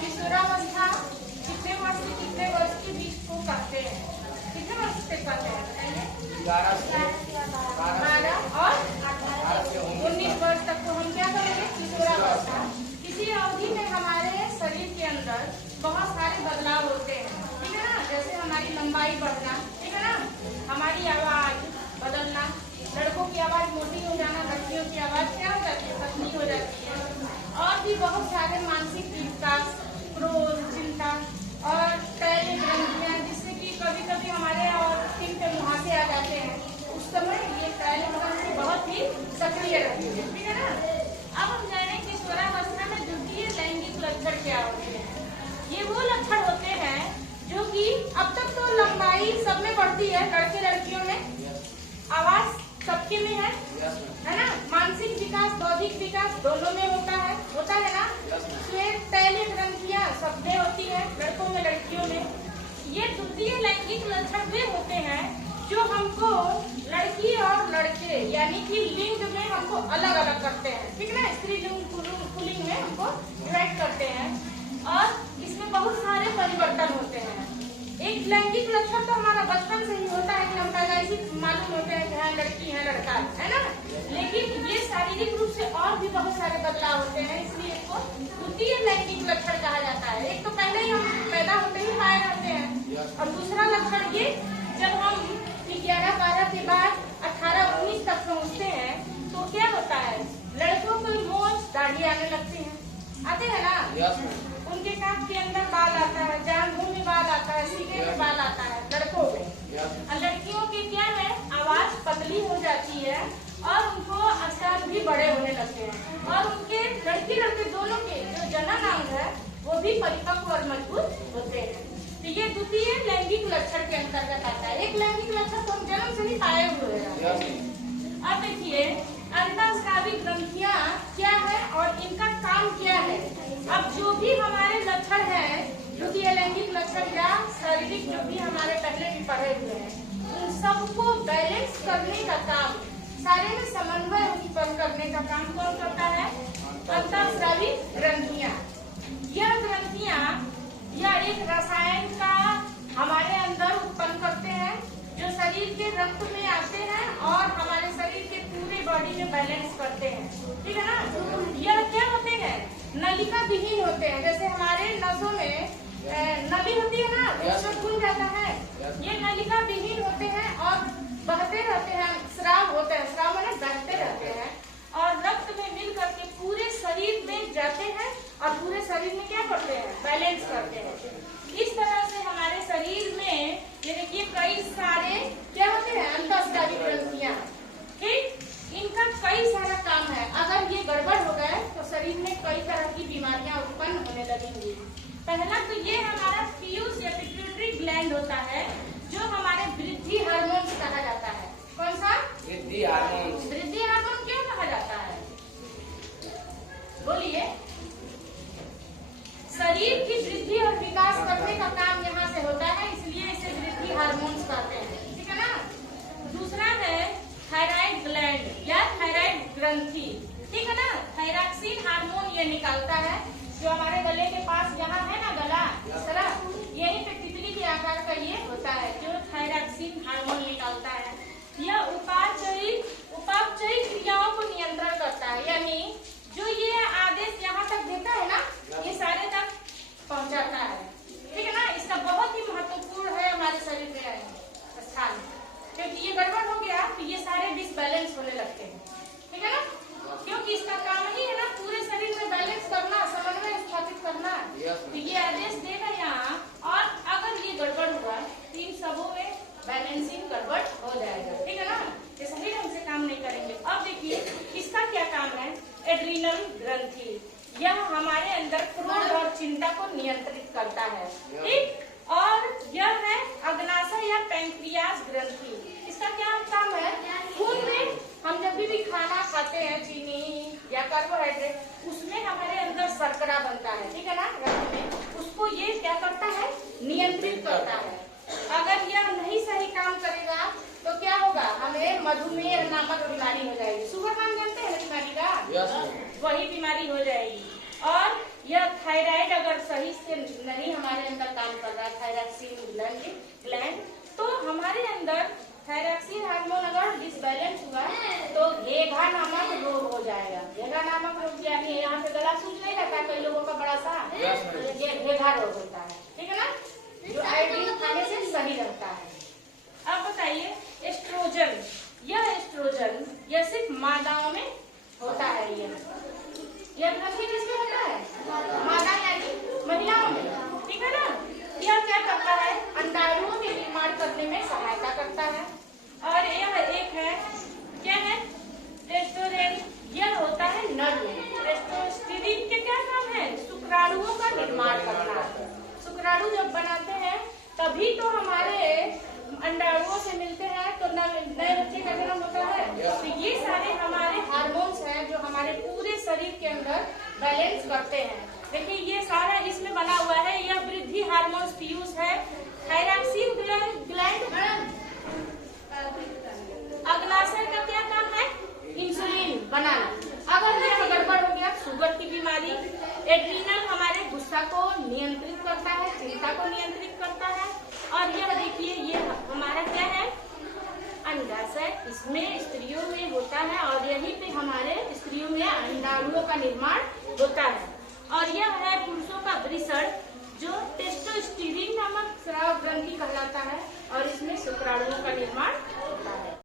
किशोरावस्था कितने वर्ष से कितने वर्ष के बीच को कहते हैं? कितने वर्ष तक कहते हैं बताइए? 12 और 19 वर्ष तक को हम क्या करेंगे? किशोरावस्था। किसी अवधि में हमारे शरीर के अंदर बहुत सारे बदलाव होते हैं, ठीक है ना? जैसे हमारी लंबाई बढ़ना, ठीक है ना, हमारी आवाज बदलना, लड़कों की आवाज मोटी हो जाना, लड़कियों की आवाज क्या हो जाती है? पतली हो जाती है। और भी बहुत सारे मानसिक विकास, क्रोध, चिंता और तैल ग्रंथियां, जिससे कि कभी कभी हमारे और स्किन पे मुहासे आ जाते हैं, उस समय ये तैल ग्रंथि बहुत ही सक्रिय रहती है, ठीक है ना? अब हम जाने कि किशोरावस्था में द्वितीय लैंगिक लक्षण क्या होते हैं। ये वो लक्षण होते हैं जो कि अब तक तो लंबाई सब में बढ़ती है, लड़के लड़कियों में, आवाज सबके में है ना? मानसिक विकास, बौद्धिक विकास दोनों में होता है ना? श्वेत तैलीय ग्रंथियां सब में होती है, लड़कों में लड़कियों में। ये द्वितीय लैंगिक लक्षण वे होते हैं जो हमको लड़की और लड़के यानी कि लिंग में हमको अलग अलग करते हैं, ठीक है ना? स्त्री लिंग पुल्लिंग में हमको डिवाइड करते हैं और इसमें बहुत सारे परिवर्तन होते हैं। एक लैंगिक लक्षण तो हमारा बचपन से ही होता है कि हम पैदाइशी मालूम होते हैं कि हाँ लड़की है लड़का है ना? लेकिन ये शारीरिक रूप से और भी बहुत सारे बदलाव होते हैं, इसलिए इसको द्वितीय लैंगिक लक्षण कहा जाता है। एक तो पहले ही हम पैदा होते ही पाए जाते हैं, और दूसरा लक्षण ये जब हम 11-12 के बाद 18-19 तक पहुँचते हैं तो क्या होता है? लड़कों को मोछ दाढ़ी आने लगती है, आते हैं ना? उनके कान के अंदर बाल आता है, जांघों में बाल आता है, सीने में बाल आता है लड़कों में। और लड़कियों के क्या है? आवाज पतली हो जाती है और उनको अस्ताल भी बड़े होने लगते हैं, और उनके लड़की लड़के दोनों के जो जनन अंग है वो भी परिपक्व और मजबूत होते हैं। तो ये द्वितीय लैंगिक लक्षण के अंतर्गत आता है। एक लैंगिक लक्षण तो हम जन्म से ही पाए हुए हैं। अब देखिए अंतःस्रावी ग्रंथियां क्या है और इनका काम क्या है। अब जो भी हमारे लक्षण है, द्वितीय लैंगिक लक्षण या शारीरिक जो भी हमारे पहले भी पढ़े हुए हैं, उन सबको बैलेंस करने का काम, सारे में समन्वय उत्पन्न करने का काम कौन करता है? अंतःस्रावी ग्रंथियां। यह ग्रंथियां या एक रसायन का हमारे अंदर उत्पन्न करते हैं जो शरीर के रक्त में आते हैं और हमारे शरीर के पूरे बॉडी में बैलेंस करते हैं, ठीक है ना? यह क्या होते हैं? नलिका विहीन होते हैं। जैसे हमारे नसों में नली होती है ना, उसमें खुल जाता है, ये नलिका विहीन होते हैं और बहते रहते हैं, स्राव होते हैं, स्राव माने बहते रहते हैं और रक्त में मिल करके पूरे शरीर में जाते हैं और पूरे शरीर में क्या करते हैं? बैलेंस करते हैं। इस तरह से हमारे शरीर में ये देखिए कई सारे क्या होते हैं? अंतःस्रावी ग्रंथियां, ठीक? इनका कई सारा काम है। अगर ये गड़बड़ हो गए तो शरीर में कई तरह की बीमारियां उत्पन्न होने लगेंगी। पहला तो ये हमारा पीयूष या पिट्यूटरी ग्लैंड होता है जो हमारे वृद्धि हार्मोन कहा जाता है। कौन सा? वृद्धि हार्मोन। वृद्धि हार्मोन क्यों कहा जाता है? बोलिए। शरीर की वृद्धि और विकास करने का काम यहाँ से होता है, इसलिए इसे वृद्धि हार्मोन कहते हैं, ठीक है ना? दूसरा है थायराइड ग्लैंड या थायराइड ग्रंथि, ठीक है ना? थायरॉक्सिन हार्मोन ये निकालता है जो हमारे गले के पास यहाँ है ना गला, इस तरह यही पे तितली के आकार का ये होता है जो थायरॉक्सिन हार्मोन निकालता है। यह उपापचयी क्रियाओं को नियंत्रण करता है, यानी जो ये आदेश यहाँ तक देता है ना, ये सारे तक पहुँचाता है, ठीक है ना? इसका बहुत ही महत्वपूर्ण है हमारे शरीर में स्थान, क्योंकि ये गड़बड़ हो गया तो ये सारे डिसबैलेंस होने लगते हैं, ठीक है ना? क्योंकि इसका काम ही है ना पूरे शरीर में बैलेंस करना, समन्वय स्थापित करना। तो ये आदेश देगा यहाँ, और अगर ये गड़बड़ हुआ तो इन सबों में बैलेंसिंग गड़बड़ हो जाएगा, ठीक है ना? ये सही ढंग से काम नहीं करेंगे। अब देखिए इसका क्या काम है? एड्रीनल ग्रंथि, यह हमारे अंदर क्रोध और चिंता को नियंत्रित करता है, ठीक? और यह है अग्नाशय या पैंक्रियास ग्रंथि, इसका क्या काम है? खून में हम जब भी खाना खाते हैं, चीनी या कार्बोहाइड्रेट, उसमें हमारे अंदर शर्करा बनता है, ठीक है ना? रक्त में उसको ये क्या करता है? नियंत्रित करता है। अगर यह नहीं सही काम करेगा तो क्या होगा? हमें मधुमेह नामक बीमारी हो जाएगी। शुगर नाम जानते हैं बीमारी का? वही बीमारी हो जाएगी। और यह थायराइड अगर सही से नहीं हमारे अंदर काम कर रहा है, थायरॉक्सिन ग्लैंड, तो हमारे अंदर थायरॉक्सिन हार्मोन अगर डिसबैलेंस हुआ तो घेघा नामक रोग हो जाएगा। घेघा नामक रोग यानी यहाँ पे गला सूज नहीं रहता कई लोगों का बड़ा सा, ये घेघा रोग होता है, ठीक है ना, जो आयोडीन खाने से सही रहता है। अब बताइए एस्ट्रोजन, यह एस्ट्रोजन यह सिर्फ मादाओं में होता है। यह ग्रंथि किसमें होता है? मादा यानी महिलाओं में, ठीक है ना। यह क्या करता है? अंडाणुओं के निर्माण करने में सहायता करता है। और यह एक है, क्या है? टेस्टोस्टेरोन, यह होता है नर में। टेस्टोस्टेरोन के क्या काम है? शुक्राणुओं का निर्माण करना। शुक्राणु जब बनाते हैं तभी तो हमारे अंडाणुओं से मिलते हैं तो नए बच्चे का जन्म होता है। तो ये सारे हमारे हार्मोन्स हैं जो हमारे पूरे शरीर के अंदर बैलेंस करते हैं। देखिए ये सारा इसमें बना हुआ है, यह वृद्धि हार्मोन्स पीयूष है। थायरॉक्सिन ग्लैंड, अग्नाशय का क्या काम है? इंसुलिन बनाना। अगर यह गड़बड़ हो गया, शुगर की बीमारी। एड्रिनल हमारे गुस्सा को नियंत्रित करता है, चिंता को नियंत्रित करता है। और यह देखिए ये हमारा क्या है? अंडाशय, इसमें स्त्रियों में होता है और यहीं पे हमारे स्त्रियों में अंडाणुओं का निर्माण होता है। और यह है पुरुषों का वृषण जो टेस्टोस्टेरोन नामक स्राव ग्रंथि कहलाता है और इसमें शुक्राणुओं का निर्माण होता है।